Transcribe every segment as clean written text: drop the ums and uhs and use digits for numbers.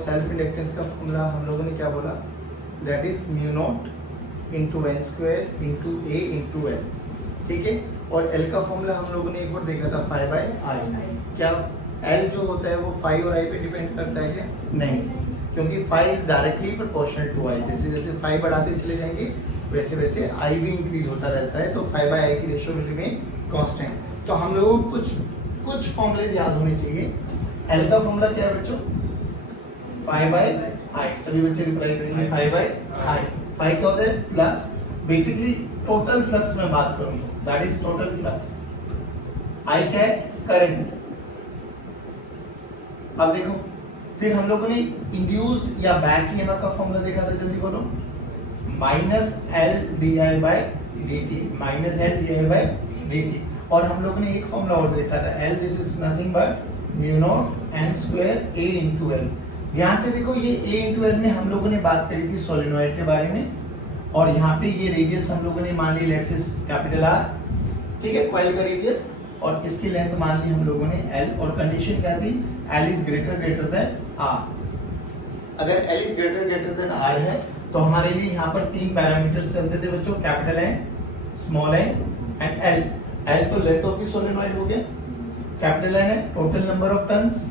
Self inductance का formula हम लोगों ने क्या बोला, that is mu not into N square into A into L, ठीक है। और एल का फॉर्मूला हम लोगों ने एक बार देखा था 5/i। क्या एल जो होता है वो 5 और i पे डिपेंड करता है क्या? नहीं, क्योंकि 5 is directly proportional to i। जैसे जैसे 5 बढ़ाते चले जाएंगे वैसे वैसे i भी इंक्रीज होता रहता है, तो 5/i की रेशियो विल रिमेन कांस्टेंट। तो हम लोगों को कुछ फॉर्मूलेज याद होने चाहिए। एल का फॉर्मूला क्या है बच्चों? 5/i। सभी बच्चे रिप्लाई करेंगे 5/i। 5 क्या होता है? फ्लक्स। बेसिकली टोटल फ्लक्स में बात करूंगा, that is total flux. i क्या है? करंट। अब देखो, फिर हम लोगों ने इंड्यूस्ड या बैक ईएमएफ का फॉर्मूला देखा था, जल्दी बोलो। Minus L D I by D T, minus L D I by D T. और हम लोगों ने एक फॉर्मूला और देखा था, L this is nothing but mu not N square A into L. ध्यान से देखो, ये ए इंटू एल में हम लोगों ने बात करी थी सोलेनोइड के बारे में, और यहाँ पे ये रेडियस हम लोगों ने मान ली लेट्स से कैपिटल आर, ठीक है, कॉइल का रेडियस, और इसकी लेंथ मान ली हम लोगों ने एल, और कंडीशन क्या थी? L is greater than R. अगर L is greater than R है तो हमारे लिए यहाँ पर 3 पैरामीटर्स चलते थे बच्चों, capital N, small n and L. L तो लेंथ ऑफ द सोलेनोइड हो गया, कैपिटल एन है टोटल नंबर ऑफ टर्न्स,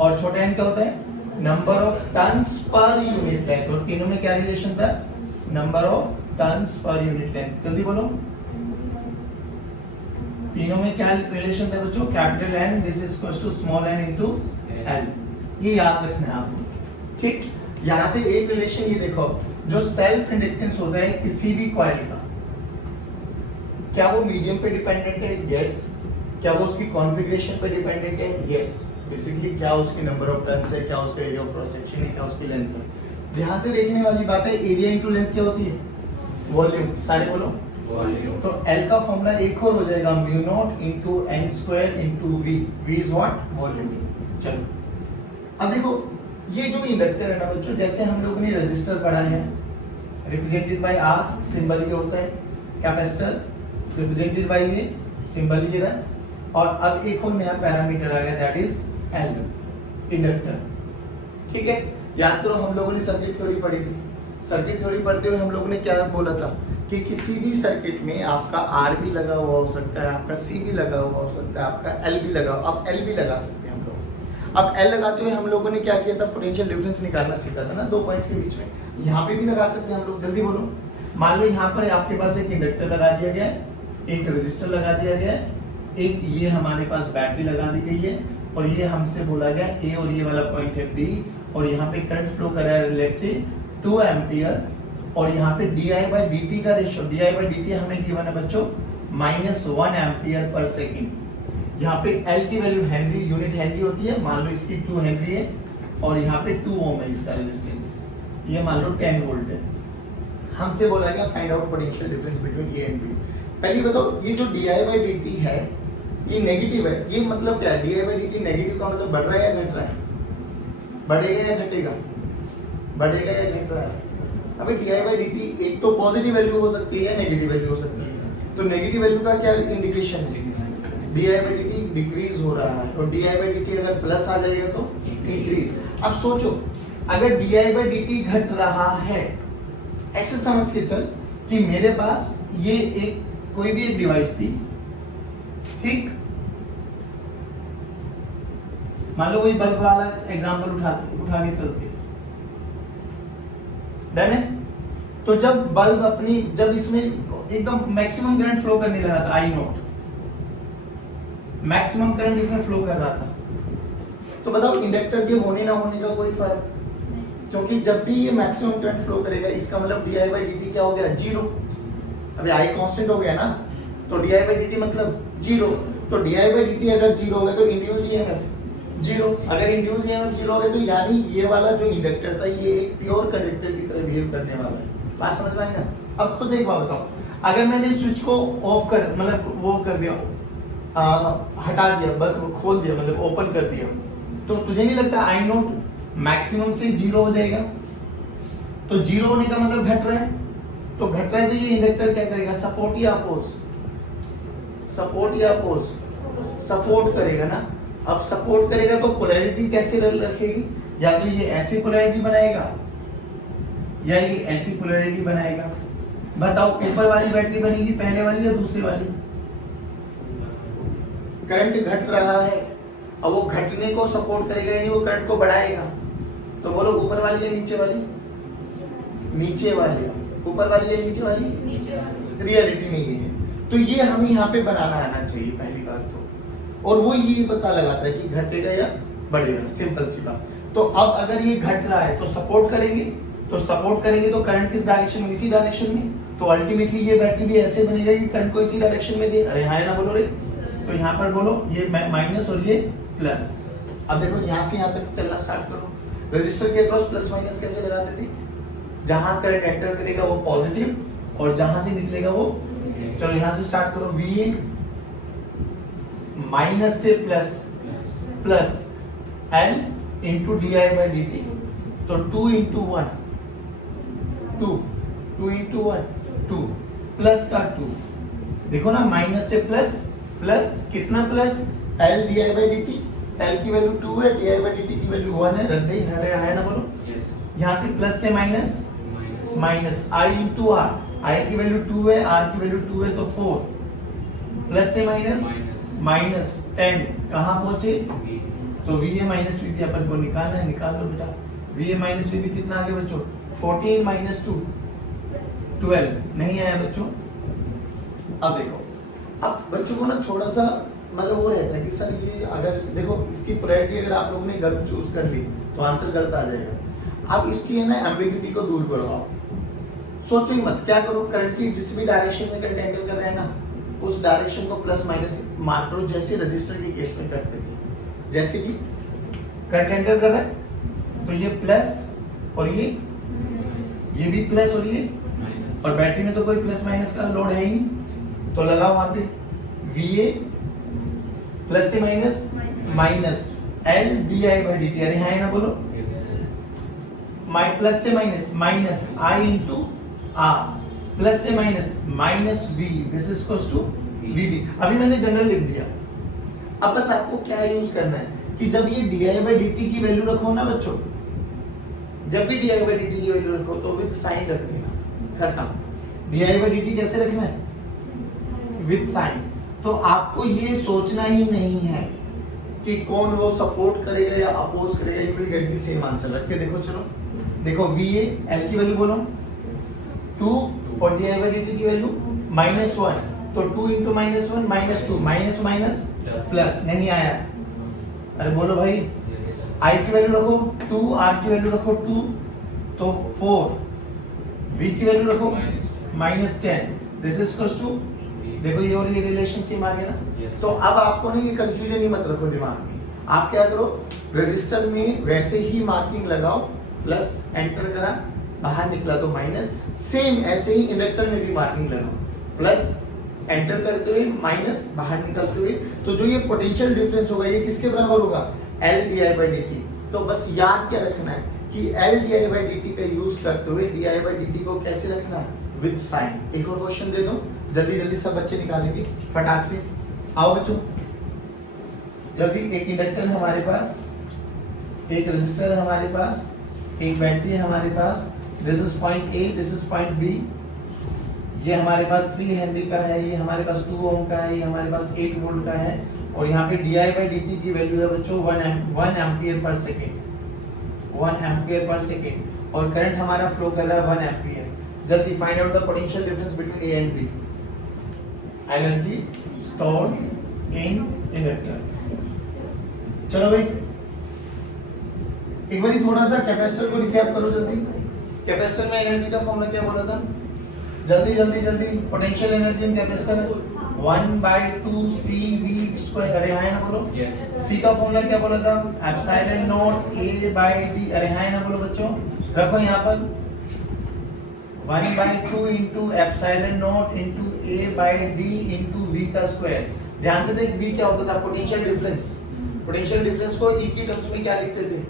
और छोटा एन क्या होता है? Number of turns per unit length. और तीनों में क्या रिलेशन था? Number of turns per unit length. जल्दी बोलो, तीनों में क्या रिलेशन था बच्चों? Capital N this is equal to small n into L. ये याद रखना है आपको, ठीक। यहां से एक रिलेशन ये देखो, जो सेल्फ इंडक्टेंस होता है किसी भी कॉइल का, क्या वो मीडियम पे डिपेंडेंट है? यस। क्या वो उसकी कॉन्फ़िगरेशन पे डिपेंडेंट है? यस। बेसिकली क्या उसकी नंबर ऑफ टर्न्स है, क्या उसका एरिया ऑफ क्रॉस सेक्शन है, क्या उसकी लेंथ है। ध्यान से देखने वाली बात है, एरिया इनटू लेंथ क्या होती है? वॉल्यूम। सारे बोलो वॉल्यूम। तो L का फॉर्मूला एक और हो जाएगा, mu naught into n square into v। v is what? Volume. चलो अब देखो, ये जो इंडक्टर है ना बच्चों, जैसे हम लोगों ने रेजिस्टर पढ़ा है, रिप्रेजेंटेड बाय R, सिंबल ये होता है। कैपेसिटर रिप्रेजेंटेड बाय ये, सिंबल ये रहा। और अब एक और नया पैरामीटर आ गया, दैट इज L, इंडक्टर, ठीक है। याद करो, हम लोगों ने सर्किट थ्योरी पढ़ी थी। सर्किट थ्योरी पढ़ते हुए हम लोगों ने क्या बोला था कि किसी भी सर्किट में आपका R भी लगा हुआ हो सकता है, आपका C भी लगा हुआ हो सकता है, आपका L भी लगा, अब L भी लगा सकते हैं हम लोग। अब L लगाते हुए हम लोगों ने क्या किया था? पोटेंशियल डिफरेंस निकालना सीखा था ना, 2 पॉइंट्स के बीच में। यहाँ पे भी लगा सकते हैं हम लोग, जल्दी बोलो। मान लो यहाँ पर आपके पास एक इंडक्टर लगा दिया गया है, एक रेजिस्टर लगा दिया गया है, एक ये हमारे पास बैटरी लगा दी गई है, और ये हमसे बोला गया A और ये वाला पॉइंट है B, और यहाँ पे करंट फ्लो कर रहा है लेट्स से 2 एम्पियर, और यहाँ पे di/dt का रेशियो, di/dt हमें गिवन है बच्चों -1 एम्पियर पर सेकंड। यहाँ पे L की वैल्यू हेनरी, यूनिट हेनरी होती है, मान लो इसकी 2 हेनरी है, और यहाँ पे 2 ओम है इसका रेजिस्टेंस, ये मान लो 10 वोल्ट है। हमसे बोला गया find out potential difference between A and B। पहले बताओ, ये जो di/dt है ये नेगेटिव है, ये मतलब क्या है? di/dt नेगेटिव का मतलब बढ़ रहा है या घट रहा है? बढ़ेगा या घटेगा? बढ़ेगा या घट रहा है? अबे di/dt एक तो पॉजिटिव वैल्यू हो सकती है, नेगेटिव वैल्यू हो सकती है। तो नेगेटिव वैल्यू का क्या इंडिकेशन है? di/dt डिक्रीज हो रहा है, और di/dt अगर प्लस आ जाएगा तो इंक्रीज। अब सोचो, अगर di/dt घट रहा है, ऐसे समझ के चल कि मेरे पास ये एक कोई भी एक डिवाइस थी, ठीक। मान लो वही बल्ब वाला एग्जांपल उठा के चलते, डन है। तो जब बल्ब अपनी, जब इसमें एकदम मैक्सिमम करंट फ्लो करने लगा था, I नॉट, मैक्सिमम करंट इसमें फ्लो कर रहा था, तो बताओ इंडक्टर के होने ना होने का कोई फर्क? क्योंकि जब भी ये मैक्सिमम करंट फ्लो करेगा, इसका मतलब di/dt क्या हो गया? 0। अभी I कांस्टेंट हो गया ना, तो di/dt मतलब 0। तो di/dt अगर 0 होगा तो इंड्यूस्ड ईएमएफ 0। अगर इंड्यूस्ड ईएमएफ 0 होगा तो यानी ये वाला जो इंडक्टर था ये एक प्योर कंडक्टर की तरह बिहेव करने वाला है। बात समझ में आई ना? अब खुद एक बात बताओ, अगर मैंने स्विच को ऑफ कर, मतलब वो कर दिया, हटा दिया, बल्ब खोल दिया, मतलब ओपन कर दिया, तो तुझे नहीं लगता I नॉट मैक्सिमम से 0 हो जाएगा? तो 0 होने का मतलब घट रहा है, तो घट रहा है तो ये इंडक्टर क्या करेगा? सपोर्ट या अपोज? सपोर्ट या अपोज? सपोर्ट करेगा ना। अब सपोर्ट करेगा तो पोलैरिटी कैसे रखेगी? या तो ये ऐसी पोलैरिटी बनाएगा या ये ऐसी पोलैरिटी बनाएगा। बताओ ऊपर वाली बैटरी बनेगी पहले वाली या दूसरी वाली? करंट घट रहा है और वो घटने को सपोर्ट करेगा यानी वो करंट को बढ़ाएगा। तो बोलो ऊपर वाली या नीचे वाली? नीचे वाली। ऊपर वाली या नीचे वाली? नीचे वाली। रियलिटी में ये है। तो ये हमें यहाँ पे बनाना आना चाहिए पहली बात तो, और वो ये पता लगाता है कि घटेगा या बढ़ेगा, सिंपल सी बात। तो अब अगर ये घट रहा है तो सपोर्ट करेंगे, तो करंट किस डायरेक्शन में? इसी डायरेक्शन में। तो अल्टीमेटली ये बैटरी भी ऐसे बनेगा कि करंट को इसी डायरेक्शन में दे। अरे हाँ ना बोलो रे। तो यहाँ पर बोलो ये माइनस और ये प्लस। अब देखो यहाँ से यहाँ तक चलना स्टार्ट करो। रजिस्टर के अक्रॉस प्लस माइनस कैसे लगाते थे? जहां करंट एंटर करेगा वो पॉजिटिव और जहां से निकलेगा वो, चलो यहां से स्टार्ट करो। VA माइनस से प्लस L इंटू di/dt, तो 2 इंटू 1 2 इंटू 1 2 प्लस का 2। देखो ना माइनस से प्लस कितना प्लस? L di/dt, L की वैल्यू 2 है, di/dt की वैल्यू 1 है। रद्द है ना बोलो। यहाँ से प्लस से minus I into R, I की वैल्यू 2 है, R की वैल्यू 2 है तो 4, प्लस से माइनस 10 कहाँ पहुंचे? तो VA माइनस VB अपन को निकालना है, निकाल लो बेटा। VA माइनस VB कितना आगे बच्चों? 14 माइनस 2 12, नहीं आया बच्चों। अब देखो, अब बच्चों को ना थोड़ा सा मतलब वो रहता है कि सर ये अगर देखो इसकी पोलैरिटी अगर आप लोगों ने गलत चूज कर ली तो आंसर गलत आ जाएगा। अब इसकी है ना एम्बिग्यूटी को दूर करो। आप सोचो ही मत, क्या करो? करंट की जिस भी डायरेक्शन में करंट एंटर कर रहा है ना उस डायरेक्शन को प्लस माइनस मार्क करो, जैसे रजिस्टर के केस में करते थे। जैसे कि करंट एंटर कर रहा है तो ये प्लस और ये भी प्लस और ये, और बैटरी में तो कोई प्लस माइनस का लोड है ही नहीं, तो लगाओ वहां पे VA प्लस से माइनस L di/dt। अरे हाँ ना बोलो। प्लस से minus I into R, plus से minus V, this is equals to VB। अभी मैंने जनरल लिख दिया। अब बस आपको क्या यूज करना है कि जब ये di/dt की वैल्यू रखो ना बच्चों, जब भी di/dt की वैल्यू रखो तो विद साइन रख देना, खत्म। di/dt कैसे रखना है? With sign. तो आपको ये सोचना ही नहीं है कि कौन वो सपोर्ट करेगा या अपोज करेगा। You will get the same answer. रख के देखो, चलो देखो VA L की वैल्यू बोलो 2 और di/dt की वैल्यू -1, तो 2 इंटू -1 -2 माइनस प्लस, नहीं आया। अरे बोलो भाई, I की वैल्यू रखो 2, R की वैल्यू रखो 2 तो 4, V की वैल्यू रखो -10, दिस इज इक्वल्स टू, देखो ये और ये रिलेशनशिप आ गया ना। तो अब आपको ना ये कंफ्यूजन ही मत रखो दिमाग में। आप क्या करो, रेजिस्टर में वैसे ही मार्किंग लगाओ, प्लस एंटर करा, बाहर निकला तो माइनस। सेम ऐसे ही इंडक्टर में भी मार्किंग लगाओ, प्लस एंटर करते हुए माइनस, बाहर निकलते हुए। तो जो ये पोटेंशियल डिफरेंस होगा ये किसके बराबर होगा? L di/dt। तो बस याद क्या रखना है कि L di/dt का यूज करते हुए di/dt को कैसे रखना है? With sign. एक और क्वेश्चन दे दो, जल्दी जल्दी सब बच्चे निकालेंगे फटाक से। आओ बच्चों जल्दी। एक इंडक्टर है हमारे पास, एक रेजिस्टर है हमारे पास, एक बैटरी है हमारे पास। This is point A, this is point B। ये हमारे पास 3 हेनरी का है, ये हमारे पास 2 ओम का है, ये हमारे पास 8 वोल्ट का है, और यहाँ पे di/dt की वैल्यू है बच्चों 1 ampere per second, 1 ampere per second, और करंट हमारा फ्लो कर रहा है 1 एम्पियर। जल्दी find out the potential difference between A and B। Energy stored in inductor. चलो भाई एक बार थोड़ा सा कैपेसिटर को रिकैप करो जल्दी। कैपेसिटर में एनर्जी का फॉर्मूला क्या बोला था? जल्दी जल्दी जल्दी। Potential energy in capacitor 1/2 CV²। अरे हाँ ना बोलो। C का फॉर्मूला क्या बोला था? Epsilon not A/d। अरे हाँ ना बोलो बच्चों। रखो यहाँ पर 1/2 into epsilon not into A/d into V का स्क्वायर। ध्यान से देख, V क्या होता था? Potential difference. पोटेंशियल डिफरेंस को E की टर्म्स में क्या लिखते थे?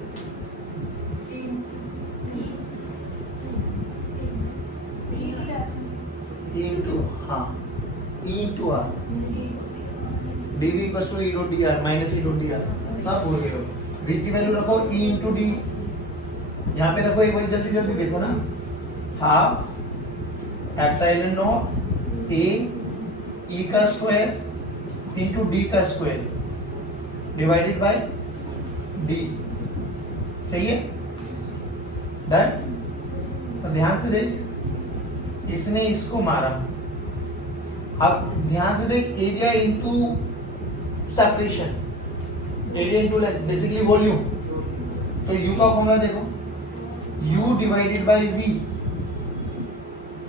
E into R, dV equals to E dot dr minus E dot dr। सब भूल गए हो। V की वैल्यू रखो E इंटू D, यहाँ पे रखो एक बार, जल्दी जल्दी देखो ना, हाफ एप्सिलॉन नॉट ए ई का स्क्वायर इंटू डी का स्क्वायर डिवाइडेड बाय डी, सही है डन। तो ध्यान से देख, इसने इसको मारा, अब ध्यान से देख, area into separation, area into basically volume, तो U का फॉर्मूला देखो, U divided by V,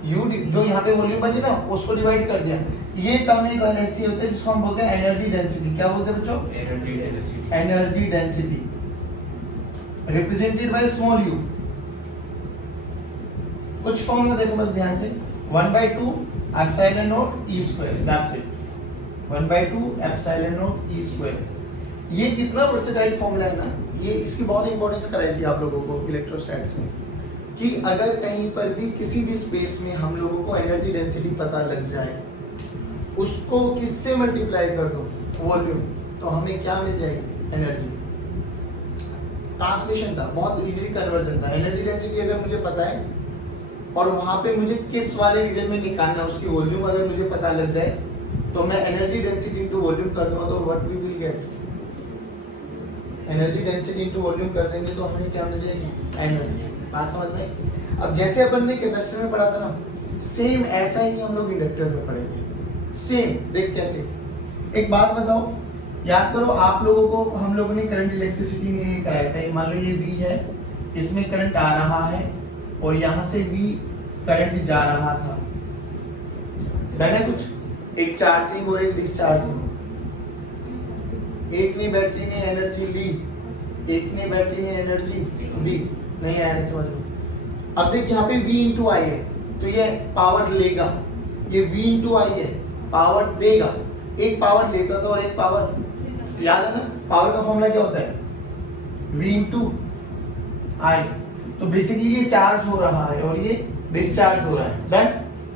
U जो यहाँ पे वॉल्यूम बनी ना उसको डिवाइड कर दिया। ये टर्म एक ऐसी होती है जिसको हम बोलते हैं एनर्जी डेंसिटी। क्या बोलते हैं बच्चों? Energy density. Energy density represented by small u। कुछ फॉर्मूला देखो बस ध्यान से, 1/2 epsilon not E square, that's it, 1/2 epsilon not E square. ये कितना वर्सेटाइल फॉर्मूला है ना, ये इसकी बहुत इंपॉर्टेंस कराई थी आप लोगों को इलेक्ट्रोस्टैटिक्स में, कि अगर कहीं पर भी किसी भी स्पेस में हम लोगों को एनर्जी डेंसिटी पता लग जाए, उसको किससे मल्टीप्लाई कर दो, वॉल्यूम, तो हमें क्या मिल जाएगी, एनर्जी। ट्रांसलेशन था, बहुत इजीली कन्वर्जन था। एनर्जी डेंसिटी अगर मुझे पता है और वहां पे मुझे किस वाले रीजन में निकालना है उसकी वॉल्यूम अगर मुझे पता लग जाए, तो मैं एनर्जी डेंसिटी इनटू वॉल्यूम कर दूंगा तो what we will get, energy density into volume कर देंगे तो हमें क्या मिल जाएगी, एनर्जी। बात समझ में? अब जैसे अपन ने कैपेसिटर में पढ़ा था ना, सेम ऐसा ही हम लोग इंडक्टर में पढ़ेंगे, सेम। देख कैसे, एक बात बताओ, याद करो आप लोगों को हम लोगों ने करंट इलेक्ट्रिसिटी में ये कराया था, मान लो ये V है, इसमें करंट आ रहा है और यहाँ से V करंट जा रहा था, डन है कुछ, एक चार्जिंग और एक डिस्चार्जिंग, एक ने बैटरी ने एनर्जी ली, एक ने बैटरी ने एनर्जी दी, नहीं आया नहीं समझ में। अब देख यहाँ पे V इंटू आई है, तो ये पावर लेगा, ये V इंटू आई है, पावर देगा। एक पावर लेता था और एक पावर, याद है ना, पावर का फॉर्मूला क्या होता है, V इंटू आई। तो बेसिकली ये चार्ज हो रहा है और ये डिस्चार्ज हो रहा है, डन।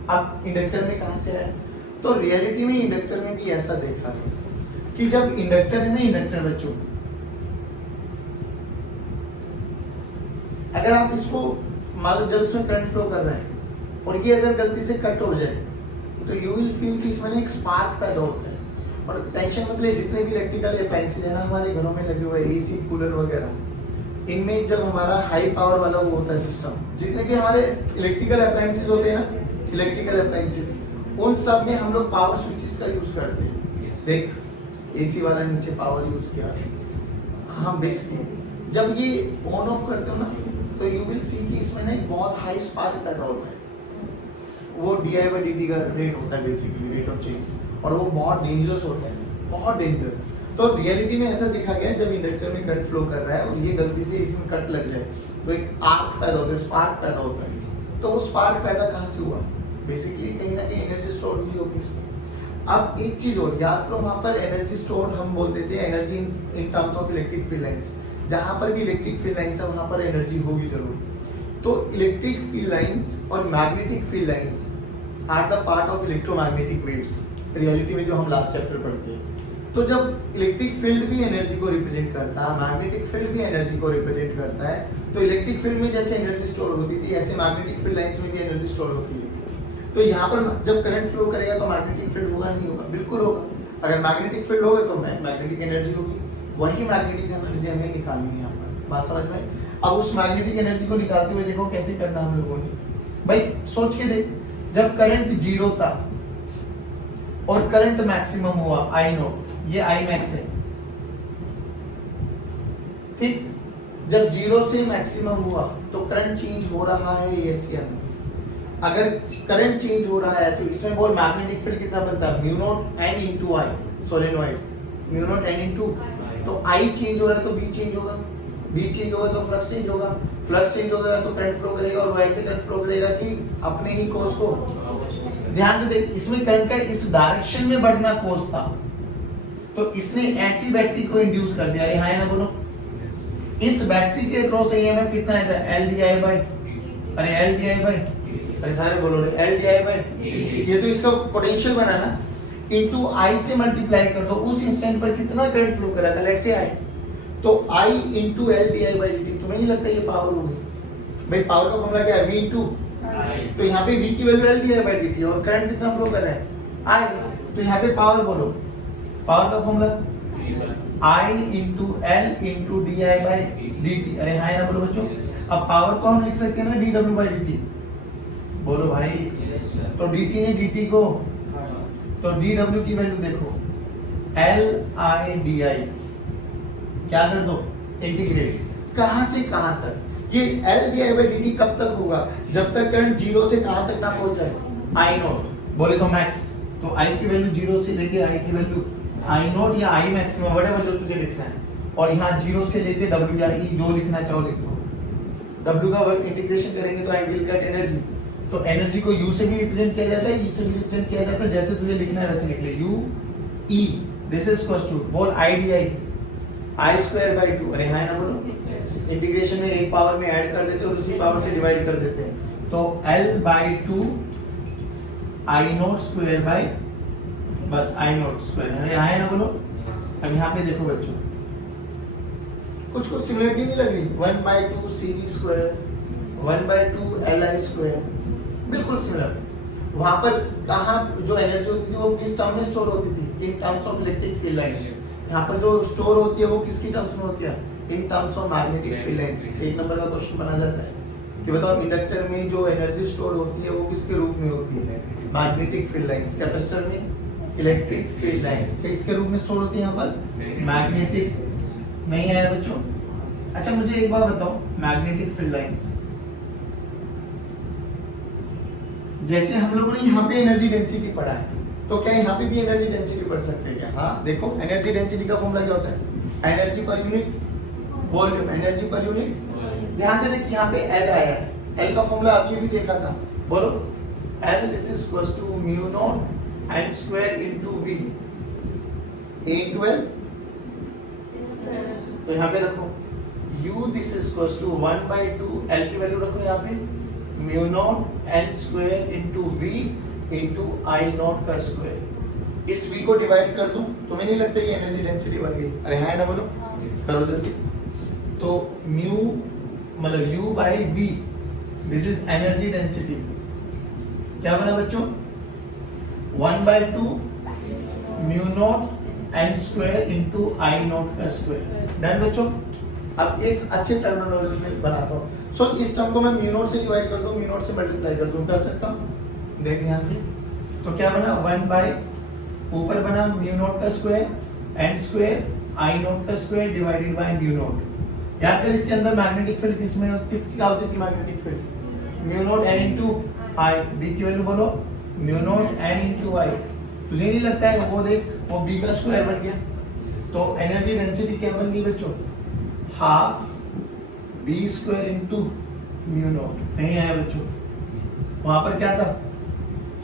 अब इंडक्टर में कहां से आया, तो रियलिटी में इंडक्टर में भी ऐसा देखा कि जब इंडक्टर है ना, इंडक्टर बच्चों, अगर आप इसको मान लो जब इसमें करंट फ्लो कर रहा है और ये अगर गलती से कट हो जाए तो यू विल फील कि इसमें एक स्पार्क पैदा होता है। और टेंशन मतलब जितने भी इलेक्ट्रिकल अप्लायंसेस है ना हमारे घरों में लगे हुए, एसी कूलर वगैरह, इनमें जब हमारा हाई पावर वाला वो होता है सिस्टम, जितने भी हमारे इलेक्ट्रिकल अप्लायंसेस होते हैं ना, इलेक्ट्रिकल अप्लायंसेस, उन सब में हम लोग पावर स्विचेस का यूज करते हैं। देख एसी वाला नीचे पावर यूज किया, हाँ बेसिकली जब ये ऑन ऑफ करते हो ना तो यू विल सी कि इसमें ना एक बहुत हाई स्पार्क पैदा होता है, वो di/dt का रेट होता है, बेसिकली रेट ऑफ चेंज, और वो बहुत डेंजरस होता है, बहुत डेंजरस। तो रियलिटी में ऐसा देखा गया जब इंडक्टर में करंट फ्लो कर रहा है और ये गलती से इसमें कट लग जाए तो एक आर्क पैदा होता है, स्पार्क पैदा होता है। तो वो स्पार्क पैदा कहाँ से हुआ, बेसिकली कहीं ना कहीं एनर्जी स्टोर हुई होगी इसमें। अब एक चीज और याद करो, वहाँ पर एनर्जी स्टोर हम बोलते थे energy in terms of electric field lines, जहाँ पर भी इलेक्ट्रिक फील्ड लाइंस है वहाँ पर एनर्जी होगी जरूर। तो इलेक्ट्रिक फील्ड लाइंस और magnetic field lines are the part of electromagnetic waves, reality में जो हम लास्ट चैप्टर पढ़ते हैं। तो जब इलेक्ट्रिक फील्ड भी एनर्जी को रिप्रेजेंट करता है, मैग्नेटिक फील्ड भी एनर्जी को रिप्रेजेंट करता है, तो इलेक्ट्रिक फील्ड में जैसे एनर्जी स्टोर होती थी ऐसे मैग्नेटिक फील्ड लाइंस में भी एनर्जी स्टोर होती है। तो यहाँ पर जब करंट फ्लो करेगा तो मैग्नेटिक फील्ड होगा, नहीं होगा, बिल्कुल होगा। अगर मैग्नेटिक फील्ड होगा तो मैग्नेटिक एनर्जी होगी, वही मैग्नेटिक एनर्जी हमें निकालनी है यहाँ पर, बात समझ में। अब उस मैग्नेटिक एनर्जी को निकालते हुए देखो कैसे करना हम लोगों ने, भाई सोच के देख, जब करंट 0 था और करंट मैक्सिमम हुआ I0, ये I मैक्स है, ठीक। जब 0 से मैक्सिमम हुआ तो करंट चेंज हो रहा है yes या no। अगर करंट चेंज हो रहा है तो इसमें बोल मैग्नेटिक फील्ड कितना बनता है, म्यू0 n इंटू आई, सोलेनॉइड म्यू0 n इंटू, तो I चेंज हो रहा है तो B चेंज होगा, B चेंज होगा तो फ्लक्स चेंज होगा, फ्लक्स चेंज होगा तो करंट फ्लो करेगा, और वैसे करंट फ्लो करेगा कि अपने ही कोर्स को। ध्यान से देख, इसमें करंट का इस डायरेक्शन में बढ़ना कोर्स था, तो इसने ऐसी बैटरी को इंड्यूस कर दिया, अरे हाँ ना बोलो, इस बैटरी के अक्रॉस ईएमएफ कितना है, अरे सारे बोलो ये तो इसका पोटेंशियल बना ना, इनटू आई से मल्टीप्लाई कर दो, उस इंस्टेंट पर कितना करंट फ्लो कर रहा था, लेट्स से आई, तो I into L D I by D T. तुम्हें नहीं लगता ये पावर होगी, भाई पावर का फॉर्मूला क्या है, V इंटू, तो यहाँ पे V की value L D I by D T, और करंट कितना फ्लो कर रहा है, I, तो यहाँ पे पावर बोलो, पावर का formula I into L into D I by D T, अरे हाँ ना बोलो बच्चों। अब पावर को हम लिख सकते हैं ना D W by D T, बोलो भाई, तो डी टी ने डी टी को, तो डी डब्ल्यू की वैल्यू देखो एल आई डी आई, क्या कर दो, इंटीग्रेट, कहां से कहां तक, ये L D I by D T कब तक होगा, जब तक करंट जीरो से कहां तक ना पहुंच जाए, आई नॉट, बोले तो मैक्स, तो आई की वैल्यू जीरो से लेके आई की वैल्यू आई नॉट या आई मैक्स में व्हाटएवर जो तुझे लिखना है, और यहाँ जीरो से लेके डब्ल्यू या ई जो लिखना चाहो लिख दो। डब्ल्यू का इंटीग्रेशन करेंगे तो आई विल गेट एनर्जी, तो एनर्जी को यू से भी रिप्रेजेंट किया जाता है, ई से भी रिप्रेजेंट किया जाता है, जैसे तुझे लिखना है वैसे लिख ले, U E, this is equal to बोल I D I, I square by two, अरे हाँ ना बोलो, इंटीग्रेशन में एक पावर में ऐड कर देते हैं और उसी पावर से डिवाइड कर देते हैं, तो L by two I not square by, बस आई नॉट स्क्वायर, अरे हाँ ना बोलो। अब यहाँ पे देखो बच्चों, कुछ सिमिलरिटी नहीं लग रही, 1 by two C V square, 1 by two L I square, बिल्कुल सिमिलर। वहां पर कहाँ जो एनर्जी होती थी वो किस टर्म में स्टोर होती थी, in terms of electric field lines. यहाँ पर जो स्टोर होती है वो किसकी टर्म्स में होती है, in terms of magnetic field lines. एक नंबर का क्वेश्चन बना जाता है कि बताओ इंडक्टर में जो एनर्जी स्टोर होती है वो किसके रूप में होती है, मैग्नेटिक फील्ड लाइंस। कैपेसिटर में इलेक्ट्रिक फील्ड लाइंस किसके रूप में स्टोर होती है, यहाँ पर मैग्नेटिक, नहीं आया बच्चों। अच्छा मुझे एक बात बताओ, मैग्नेटिक फील्ड लाइंस, जैसे हम लोगों ने यहाँ पे एनर्जी डेंसिटी पढ़ा है, तो क्या यहाँ पे भी एनर्जी डेंसिटी पढ़ सकते हैं क्या? हाँ देखो, एनर्जी डेंसिटी का फॉर्मूला क्या होता है, energy per unit volume, energy per unit. ध्यान से देखिए यहाँ पे एल आया है, एल का फॉर्मूला आप ये भी देखा था, बोलो L this is equal to mu not N square into V A into L, तो यहाँ पे रखो u this is equal to 1 by two L की वैल्यू रखो यहाँ पे mu not N square into v into I not का स्क्वायर। इस v को डिवाइड कर दूं, तुम्हें नहीं लगता ये एनर्जी डेंसिटी बन गई? अरे हाँ ना बोलो, करो जल्दी। तो म्यू मतलब u by v, this is energy density, क्या बना बच्चों 1 by to mu not N square into I not का स्क्वायर। डन बच्चों। अब एक अच्छे टर्मिनोलॉजी में बनाता हूँ, सोच इस टर्म को मैं म्यू नॉट से डिवाइड कर दूं, म्यू नॉट से मल्टीप्लाई कर दूं, कर सकता हूँ? देख ध्यान से, तो क्या बना 1 बाई ऊपर बना म्यू नॉट का square N square I not का square divided by mu naught. याद कर इसके अंदर मैग्नेटिक फील्ड किसमें क्या होती थी, magnetic field mu not N into I, B की वैल्यू बोलो mu not N into I. तुझे नहीं लगता है वो देख वो बी का स्क्वायर बन गया, तो एनर्जी डेंसिटी क्या बन गई बच्चों, half B square into mu not. नहीं आया बच्चों, वहां पर क्या था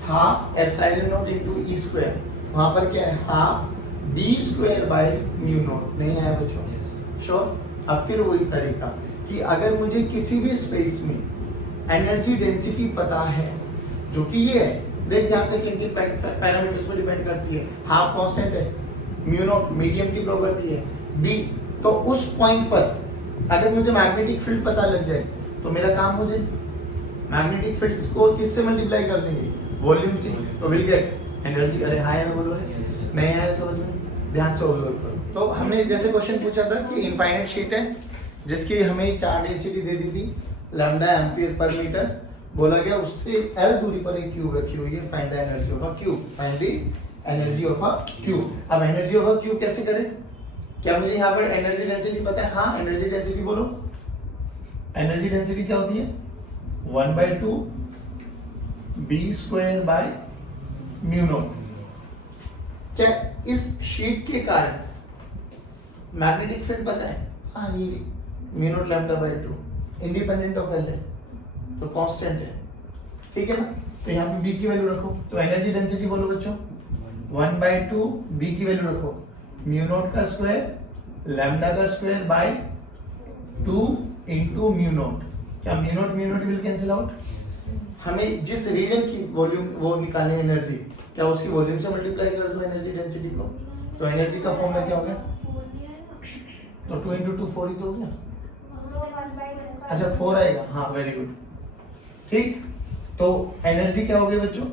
half epsilon not into E square, वहां पर क्या है half B square by mu not. नहीं आया बच्चों, श्योर। अब फिर वही तरीका कि अगर मुझे किसी भी स्पेस में एनर्जी डेंसिटी पता है, जो कि ये है, देख ध्यान से किन किन पैरामीटर्स पर डिपेंड करती है, हाफ कांस्टेंट है, म्यू नॉट मीडियम की प्रॉपर्टी है, बी, तो उस पॉइंट पर अगर मुझे मैग्नेटिक फील्ड पता लग जाए तो मेरा काम हो जाए। मैग्नेटिक फील्ड्स को किससे मल्टीप्लाई कर देंगे, वॉल्यूम से, तो विल गेट एनर्जी। अरे हाँ यार बोलो रे, नहीं आया समझ में, ध्यान से ऑब्जर्व करो। तो हमने जैसे क्वेश्चन पूछा था कि इनफाइनाइट शीट है जिसकी हमें 4 डेंसिटी दे दी थी, लैम्डा एम्पीयर पर मीटर, बोला गया उससे L दूरी पर एक क्यूब रखी हुई है, find the energy of a cube, find the energy of a cube. अब एनर्जी ऑफ अ क्यूब कैसे करें, क्या मुझे यहाँ पर एनर्जी डेंसिटी पता है? हाँ, एनर्जी डेंसिटी बोलो, एनर्जी डेंसिटी क्या होती है 1 by two B square by mu not. क्या इस शीट के कारण मैग्नेटिक फील्ड पता है? हाँ, ये mu naught lambda by two independent of L है, तो कांस्टेंट है, ठीक है ना। तो यहाँ पे बी की वैल्यू रखो, तो एनर्जी डेंसिटी बोलो बच्चों 1 बाई टू बी की वैल्यू रखो म्यू नॉट का स्क्वायर लैम्डा का square by 2 into mu not. क्या mu naught will cancel out. हमें जिस रीजन की वॉल्यूम वो निकालनी है एनर्जी, क्या उसकी वॉल्यूम से मल्टीप्लाई कर दो एनर्जी डेंसिटी को, तो एनर्जी का फॉर्मूला क्या हो गया, तो 2 इनटू 2 4 ही तो हो गया। अच्छा 4 आएगा, हाँ वेरी गुड। ठीक, तो एनर्जी क्या हो गई बच्चों?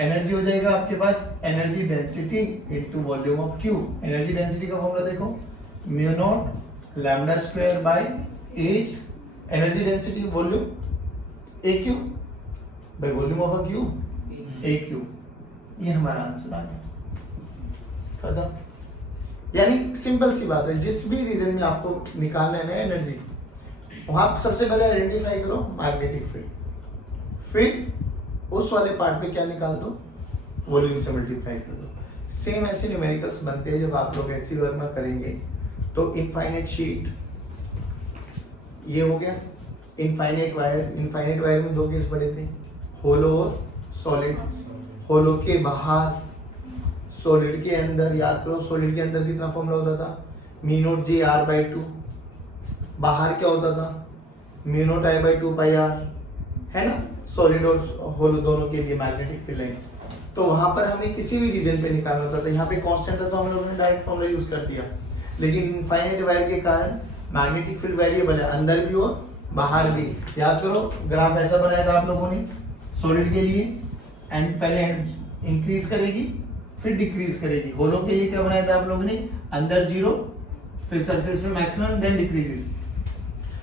एनर्जी हो जाएगा आपके पास energy density into volume of Q. Energy density का फॉर्मूला देखो, mu naught lambda square by H, energy density volume A Q by volume of a Q A Q. ये हमारा आंसर आ गया, खत्म। यानी सिंपल सी बात है, जिस भी रीजन में आपको निकालना है ना एनर्जी, वहां सबसे पहले आइडेंटिफाई करो मैग्नेटिक फील्ड, फिर उस वाले पार्ट पे क्या निकाल दो, वॉल्यूम से मल्टीप्लाई कर दो। सेम ऐसे न्यूमेरिकल्स बनते हैं जब आप लोग ऐसी वर्क में करेंगे। तो इनफाइनाइट शीट ये हो गया, इनफाइनाइट वायर में दो केस पड़े थे, होलो और सॉलिड। होलो के बाहर, सॉलिड के अंदर, याद करो सॉलिड के अंदर कितना फॉर्मूला होता था, mu not J R by 2। बाहर क्या होता था, mu not I by 2 pi R, है ना, सॉलिड और होलो दोनों के लिए मैग्नेटिक फील्ड लाइंस। तो वहां पर हमें किसी भी रीजन पे निकालना होता था, यहाँ पे कांस्टेंट था तो हम लोगों ने डायरेक्ट फॉर्मूला यूज कर दिया। लेकिन इनफाइनाइट वायर के कारण मैग्नेटिक फील्ड वेरिएबल है, अंदर भी और बाहर भी। याद करो ग्राफ ऐसा बनाया था आप लोगों ने सॉलिड के लिए, एंड पहले इंक्रीज करेगी फिर डिक्रीज करेगी। होलो के लिए क्या बनाया था आप लोगों ने, अंदर 0 फिर सरफेस पे मैक्सिमम देन डिक्रीजेस।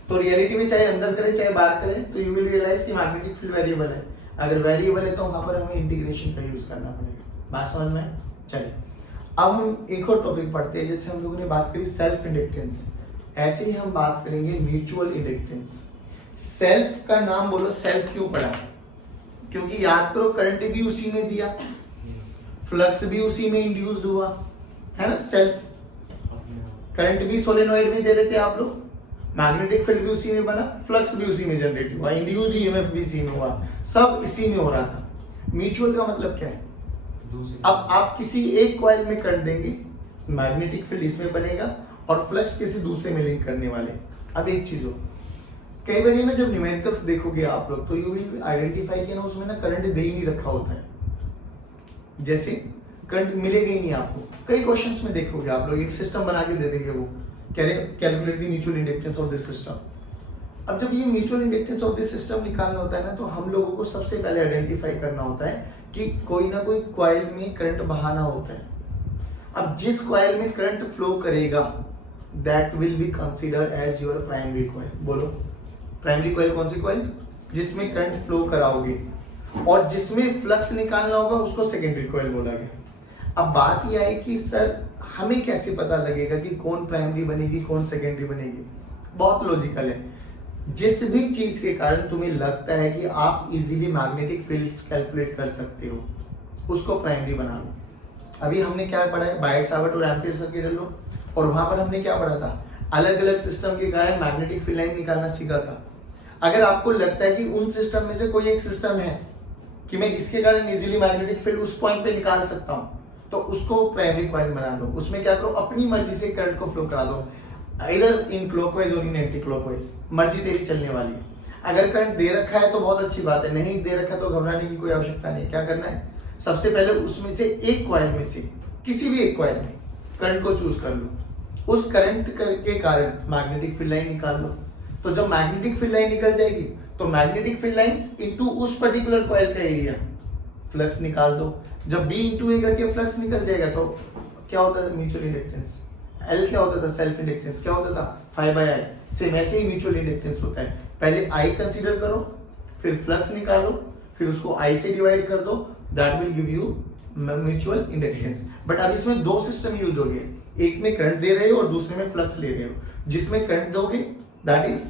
तो रियलिटी में चाहे अंदर करे चाहे बाहर करे, तो यू विल रियलाइज कि मैग्नेटिक फील्ड वेरिएबल है। अगर वेरिएबल है तो वहां पर हमें इंटीग्रेशन का यूज करना पड़ेगा। बात समझ में? चलिए अब हम एक और टॉपिक पढ़ते हैं। जैसे हम लोगों ने बात करी सेल्फ इंडक्टेंस, ऐसे ही हम बात करेंगे म्यूचुअल इंडक्टेंस। सेल्फ का नाम बोलो, सेल्फ क्यों पढ़ा? क्योंकि याद करो करंट भी उसी में दिया, फ्लक्स भी उसी में इंड्यूस्ड हुआ, है ना। सेल्फ करंट भी सोलेनॉइड में दे रहे थे आप लोग, मैग्नेटिक फील्ड भी उसी में बना, फ्लक्स भी उसी में जनरेट हुआ, इंड्यूस्ड ईएमएफ भी इसी में हुआ, सब इसी में हो रहा था। म्यूचुअल का मतलब क्या है? अब आप किसी एक कॉइल में करंट देंगे, मैग्नेटिक फील्ड इसमें बनेगा और फ्लक्स किसी दूसरे में लिंक करने वाले। अब एक चीज हो, कई बार ना जब न्यूमेरिकल्स देखोगे आप लोग तो यू विल आइडेंटिफाई कि ना उसमें ना करंट दे ही नहीं रखा होता है, जैसे करंट मिलेगा ही नहीं आपको। कई क्वेश्चंस में देखोगे आप लोग एक सिस्टम बना के दे देंगे, वो calculate the mutual inductance of this system. अब जब ये mutual inductance of this system निकालना होता है ना, तो हम लोगों को सबसे पहले आइडेंटिफाई करना होता है कि कोई ना कोई कॉइल में करंट बहाना होता है। अब जिस कॉइल में करंट फ्लो करेगा that will be consider as your primary coil. बोलो प्राइमरी कॉइल कौन सी कॉइल? जिसमें करंट फ्लो कराओगे, और जिसमें फ्लक्स निकालना होगा उसको सेकेंडरी कॉइल बोला गया। अब बात यह है कि सर हमें कैसे पता लगेगा कि कौन प्राइमरी बनेगी कौन सेकेंडरी बनेगी? बहुत लॉजिकल है। जिस भी चीज के कारण तुम्हें लगता है कि आप इजीली मैग्नेटिक फील्ड्स कैलकुलेट कर सकते हो, उसको प्राइमरी बना लो। अभी हमने क्या पढ़ा है, बायट सावर्ट और एम्पियर सर्किट लो, और वहां पर हमने क्या पढ़ा था, अलग अलग सिस्टम के कारण मैग्नेटिक फील्ड लाइन निकालना सीखा था। अगर आपको लगता है कि उन सिस्टम में से कोई एक सिस्टम है कि मैं इसके कारण इजीली मैग्नेटिक फील्ड उस पॉइंट पे निकाल सकता हूं, तो उसको प्राइमरी कॉइल बना दो। उसमें क्या करो, अपनी मर्जी से करंट को फ्लो करा दो, इधर इन क्लॉकवाइज और इन एंटी क्लॉकवाइज, मर्जी तेरी चलने वाली है। अगर करंट दे रखा है तो बहुत अच्छी बात है, नहीं दे रखा तो घबराने की कोई आवश्यकता नहीं। क्या करना है, सबसे पहले उसमें से एक कॉइल में से किसी भी एक कॉइल में करंट को चूज कर लो, उस करंट के कारण मैग्नेटिक फील्ड लाइन निकाल लो। तो जब मैग्नेटिक फील्ड लाइन निकल जाएगी तो मैग्नेटिक फील्ड लाइंस इनटू उस पर्टिकुलर कॉइल का एरिया, फ्लक्स निकाल दो। जब बी इंटू ए करके फ्लक्स निकल जाएगा तो क्या होता है म्यूचुअल इंडक्टेंस, एल क्या होता था, सेल्फ इंडक्टेंस क्या होता था, 5/I। सेम ऐसे ही म्यूचुअल इंडक्टेंस होता है, पहले I कंसीडर करो, फिर फ्लक्स निकालो, फिर उसको I से डिवाइड कर दो, that will give you mutual inductance. But अब इसमें दो सिस्टम यूज हो गए, एक में करंट दे रहे हो और दूसरे में फ्लक्स ले रहे हो। जिसमें करंट दोगे दैट इज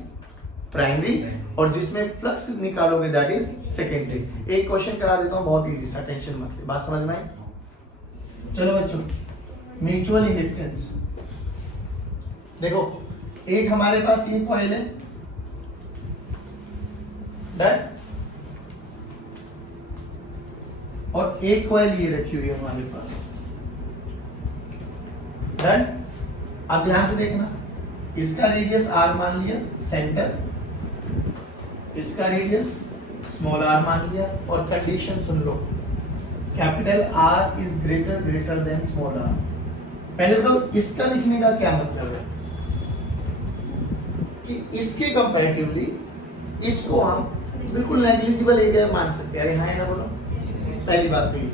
प्राइमरी, और जिसमें फ्लक्स निकालोगे दैट इज सेकेंडरी। एक क्वेश्चन करा देता हूं, बहुत इजी सा, टेंशन मत ले, बात समझ में आई? चलो बच्चों, म्यूचुअल इंडक्टेंस देखो, एक हमारे पास ये कॉइल है दैट, और एक कॉइल ये रखी हुई है हमारे पास दैट। आप ध्यान से देखना, इसका रेडियस r मान लिया सेंटर, इसका रेडियस स्मॉल r मान लिया, और condition soon low, capital R is greater then small r। पहले बताओ इसका लिखने का क्या मतलब है, कि इसके कंपैरेटिवली इसको हम बिल्कुल नेग्लिजिबल एरिया मान सकते हैं। अरे हाँ है ना बोलो। पहली बात तो ये,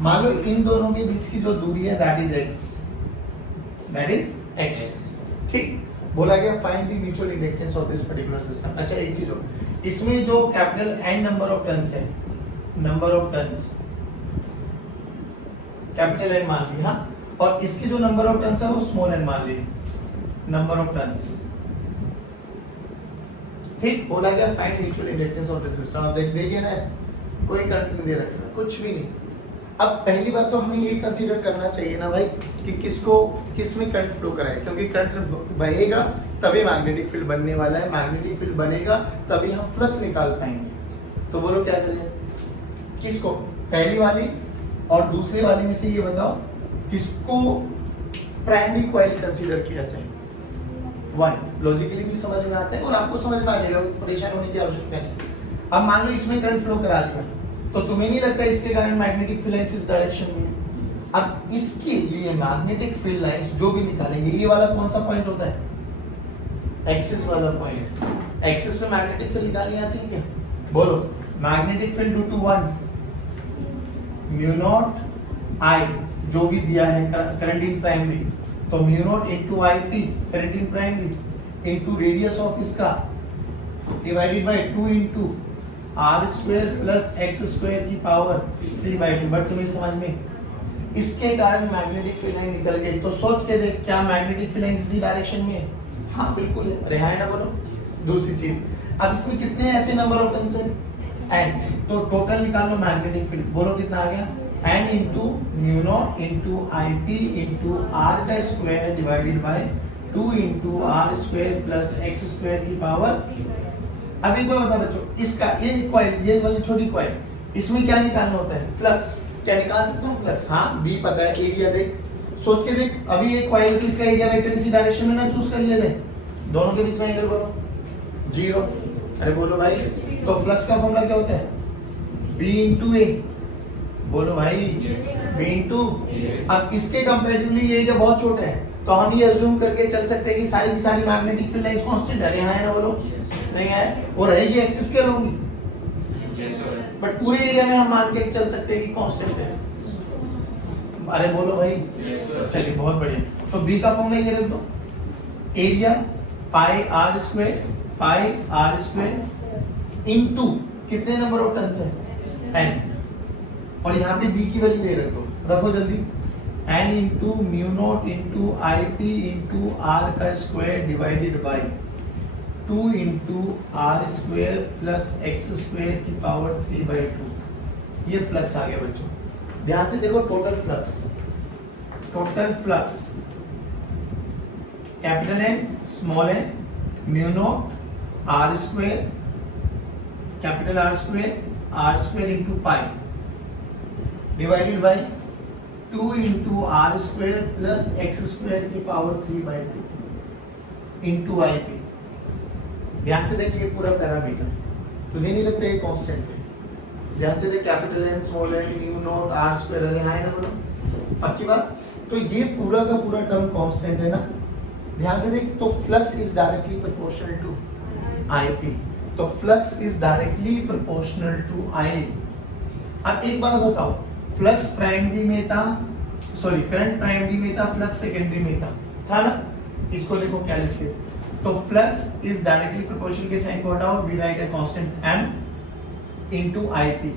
मान लो इन दोनों के बीच की जो दूरी है that is x, that is x, ठीक। बोला गया find the mutual inductance of this particular system. अच्छा एक चीज हो, इसमें जो capital N number of turns है, number of turns capital N मान लिया, और इसके जो नंबर ऑफ टर्न्स है वो स्मॉल n मान लिए, नंबर ऑफ टर्न्स, ठीक। बोला गया find mutual inductance of this system. अब देखिए ना, कोई करंट नहीं दे रखा, कुछ भी नहीं। अब पहली बात तो हमें ये कंसीडर करना चाहिए ना भाई कि किस में करंट फ्लो कराए, क्योंकि करंट बहेगा तभी मैग्नेटिक फील्ड बनने वाला है, मैग्नेटिक फील्ड बनेगा तभी हम फ्लक्स निकाल पाएंगे। तो बोलो क्या करें, किसको, पहली वाली और दूसरे वाली में से ये बताओ किसको प्राइमरी कॉइल कंसीडर किया जाए। वन, लॉजिकली भी समझ में आता है और आपको समझ में आ जाएगा, परेशान होने की आवश्यकता नहीं। अब मान लो इसमें करंट फ्लो करा दिया, तो तुम्हें नहीं लगता इसके कारण मैग्नेटिक फील्ड लाइंस इस डायरेक्शन में है। अब इसके लिए मैग्नेटिक फील्ड लाइंस जो भी निकालेंगे, ये वाला कौन सा पॉइंट होता है, एक्सिस वाला पॉइंट। एक्सिस पे मैग्नेटिक फील्ड निकालनी आती है क्या, बोलो। Magnetic field due to one mu not I, जो भी दिया है करंट इन प्राइमरी, तो mu naught into I P current in primary into radius of इसका divided by 2 into R square plus X square की पावर 3/2। बट तुम्हें समझ में, इसके कारण मैग्नेटिक फील्ड लाइन निकल गई। तो सोच के देख, क्या मैग्नेटिक फील्ड लाइन इसी डायरेक्शन में है, हाँ बिल्कुल है। अरे हाँ ना बोलो। दूसरी चीज, अब इसमें कितने ऐसे नंबर ऑफ टर्न्स हैं, n, तो टोटल निकाल लो मैग्नेटिक फील्ड, बोलो कितना आ गया, n into mu not into I P into R का square divided by 2 into R square plus X square की पावर। अब एक बार बता बच्चों, इसका ये कॉइल, ये वाली छोटी कॉइल, इसमें क्या निकालना होता है, फ्लक्स। क्या निकाल सकता हूँ फ्लक्स, हाँ बी पता है, एरिया देख, सोच के देख। अभी एक कॉइल तो इसका एरिया वेक्टर इसी डायरेक्शन में ना चूज कर लिया जाए, दोनों के बीच में एंगल बोलो 0। अरे बोलो भाई, तो फ्लक्स का फॉर्मूला क्या होता है, B इंटू ए, बोलो भाई B इंटू। अब इसके कंपैरेटिवली ये एरिया बहुत छोटा है, तो हम ये अज्यूम करके चल सकते हैं कि सारी की सारी मैग्नेटिक फील्ड लाइंस कांस्टेंट है। यहाँ है ना बोलो, नहीं है, वो रहेगी एक्सिस के अलोंग, बट पूरे एरिया में हम मान के चल सकते हैं कि कांस्टेंट है। अरे बोलो भाई, चलिए बहुत बढ़िया। तो बी का फॉर्मूला ये रख दो, area pi R square into कितने नंबर ऑफ टर्न्स है, n, और यहाँ पे बी की वैल्यू ये रख दो, रखो जल्दी, n into mu not into I P into R का square divided by 2 into R square plus X square की पावर 3/2। ये फ्लक्स आ गया बच्चों। ध्यान से देखो, total flux capital N small n mu not R square capital R square into pi divided by 2 into R square plus X square की power 3/2 into I P. ध्यान से देखिए पूरा पैरामीटर, तुझे नहीं लगता ये कांस्टेंट है, ध्यान से देख, capital N small n mu not R square, अरे हाँ है ना बोलो, पक्की बात। तो ये पूरा का पूरा टर्म कांस्टेंट है ना, ध्यान से देख। तो flux is directly proportional to IP, तो flux is directly proportional to I। अब एक बात बताओ, फ्लक्स प्राइमरी में था, सॉरी करंट प्राइमरी में था, फ्लक्स सेकेंडरी में था ना। इसको देखो क्या लिखते हैं, तो फ्लक्स इज डायरेक्टली प्रोपोर्शनल के साइन को हटाओ, we write a constant m into IP।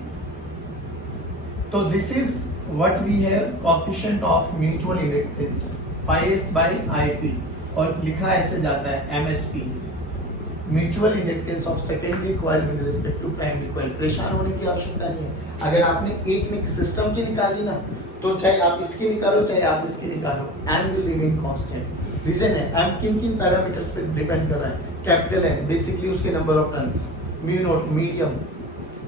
तो this is what we have coefficient of mutual inductance phi by IP, और लिखा ऐसे जाता है MSP, mutual inductance of secondary coil with respect to primary coil. परेशान होने की आवश्यकता नहीं है, अगर आपने एक सिस्टम की निकाली ना, तो चाहे आप इसकी निकालो चाहे आप इसकी निकालो, m will remain constant। Reason है m किन किन पैरामीटर्स पे डिपेंड कर रहा है, कैपिटल N बेसिकली उसके number of turns, mu not medium,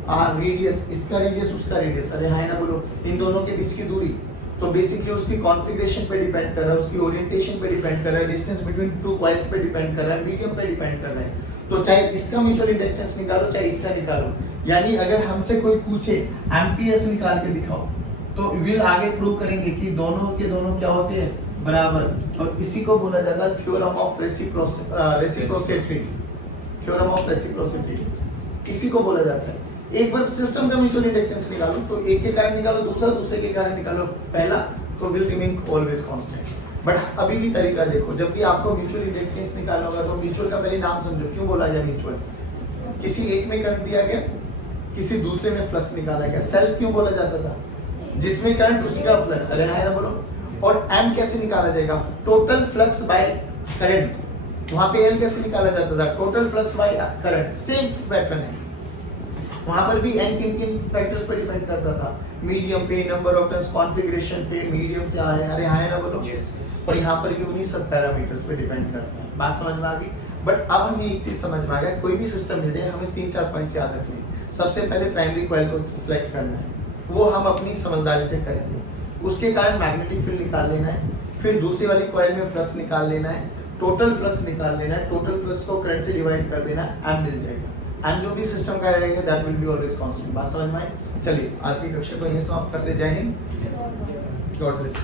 R radius, इसका रेडियस उसका रेडियस, अरे हाँ ना बोलो, इन दोनों के बीच की दूरी, तो बेसिकली उसकी कॉन्फ़िगरेशन पे डिपेंड कर रहा है, उसकी ओरिएंटेशन पे डिपेंड कर रहा है, डिस्टेंस बिटवीन टू कॉइल्स पे डिपेंड कर रहा है, मीडियम पे डिपेंड कर रहा है। तो चाहे इसका म्यूचुअल इंडक्टेंस निकालो चाहे इसका निकालो, यानी अगर हमसे कोई पूछे एम्पियर्स निकाल के दिखाओ, तो विल आगे प्रूव करेंगे कि दोनों के दोनों क्या होते हैं, बराबर, और इसी को बोला जाता है theorem of reciprocity, theorem of reciprocity इसी को बोला जाता है। एक बार सिस्टम का म्यूचुअल इंडक्टेंस निकालो तो एक के कारण निकालो दूसरा, दूसरे के कारण निकालो पहला, तो will remain always constant. But अभी भी तरीका देखो, जब भी आपको म्यूचुअल इंडक्टेंस निकालना होगा तो म्यूचुअल का पहले नाम समझो, क्यों बोला गया म्यूचुअल? किसी एक में करंट दिया गया, किसी दूसरे में फ्लक्स निकाला गया। सेल्फ क्यों बोला जाता था? जिसमें करंट उसी का फ्लक्स, अरे हाय ना बोलो। और एम कैसे निकाला जाएगा? Total flux by current. वहां पे एल कैसे निकाला जाता था? Total flux by current. Same pattern है, वहां पर भी एन किन किन फैक्टर्स पर डिपेंड करता था? मीडियम पे, नंबर ऑफ टर्न्स, कॉन्फ़िगरेशन पे, मीडियम क्या है, अरे हाय ना बोलो। और यहाँ पर भी उन्हीं सब पैरामीटर्स पे डिपेंड करता है। बात समझ में आ गई? बट अब हमें एक चीज समझ में आ गया, कोई भी सिस्टम मिल जाए हमें 3-4 पॉइंट्स याद रखने हैं। सबसे पहले प्राइमरी कॉइल को सिलेक्ट करना है, वो हम अपनी समझदारी से करेंगे। उसके कारण मैग्नेटिक फील्ड निकाल लेना है, फिर दूसरी वाली कॉइल में फ्लक्स निकाल लेना है, टोटल फ्लक्स निकाल लेना है, टोटल फ्लक्स को करंट से डिवाइड कर देना है, एम मिल जाएगा। एम जो भी सिस्टम का रहेगा that will be always constant. बात समझ में आई? चलिए आज की कक्षा को यहीं समाप्त करते। जय हिंद, गॉड ब्लेस।